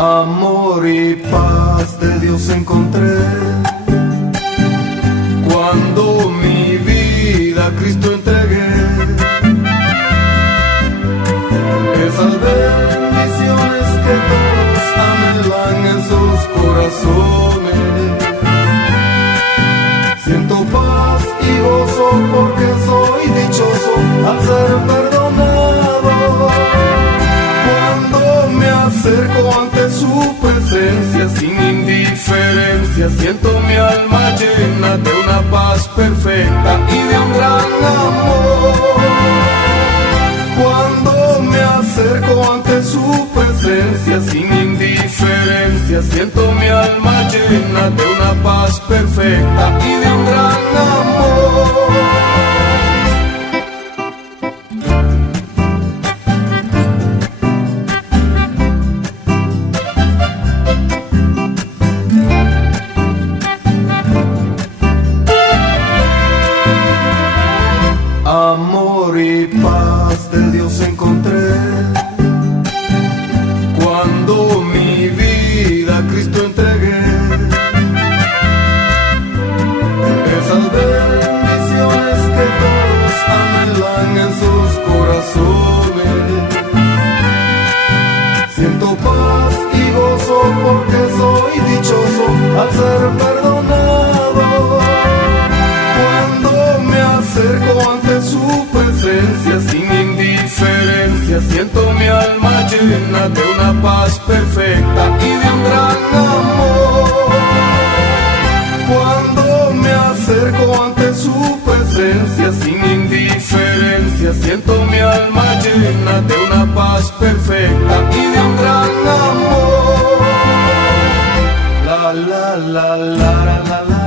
Amor y paz de Dios encontré cuando mi vida a Cristo entregué. Esas bendiciones que todos anhelan en sus corazones. Siento paz y gozo porque soy dichoso al ser perdonado. Cuando me acerco ante su presencia sin indiferencia, siento mi alma llena de una paz perfecta y de un gran amor. Cuando me acerco ante su presencia sin indiferencia, siento mi alma llena de una paz perfecta y de un gran amor. Amor y paz de Dios encontré cuando mi vida a Cristo entregué. Esas bendiciones que todos anhelan en sus corazones. Siento paz y gozo porque soy dichoso al ser perdonado. Cuando me acerco ante su presencia sin indiferencia, siento mi alma llena de una paz perfecta y de un gran amor. Cuando me acerco ante su presencia sin indiferencia, siento mi alma llena de una paz perfecta y de un gran amor. La la la la la la.